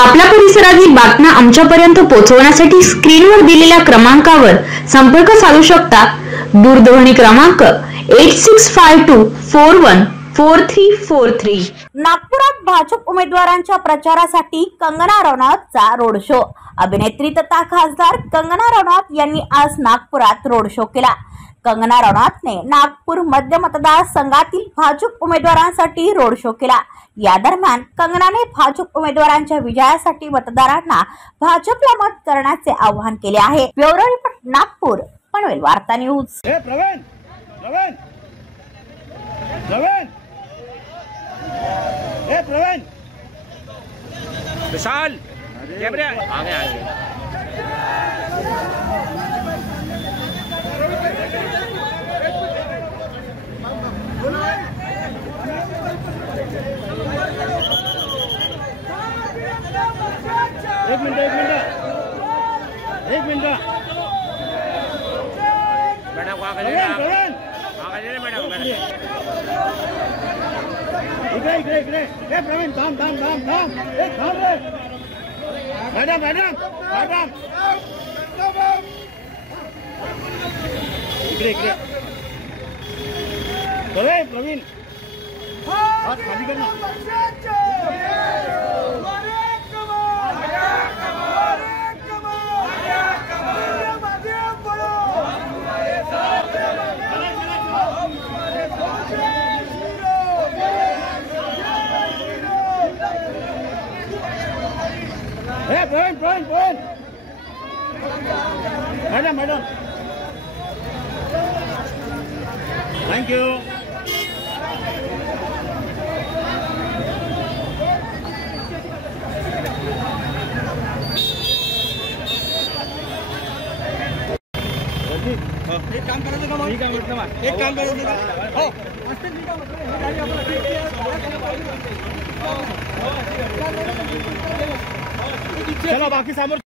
आपल्या परिसरातील बातम्या आमच्यापर्यंत पोहोचवण्यासाठी स्क्रीनवर दिलेल्या क्रमांकावर संपर्क साधू शकता। दूरध्वनी क्रमांक 8652414343। नागपुरात भाजप उमेदवारांच्या प्रचारासाठी कंगना रनौतचा रोड शो। अभिनेत्री तथा खासदार कंगना रनौत यांनी आज नागपुरात रोड शो केला। कंगना रनौतने नागपूर मध्य मतदारसंघातील भाजप उमेदवारांसाठी रोड शो केला। या दरम्यान कंगनाने भाजप उमेदवारांच्या विजयासाठी मतदारांना भाजपला मत करण्याचे आवाहन केले आहे। ब्युरो रिपोर्ट नागपूर, पनवेल वार्ता न्यूज। विशाल कैमरे आगे आगे एक मिनट मैडम आगे मैडम इकडे प्रवीण थांब एक थांब रे मैडम इकडे प्रवीण हात खाली कर ना। Praveen madam thank you. एक काम करायचं का? ठीक आहे म्हटलं, एक काम करायचं हो चला बाकी समोर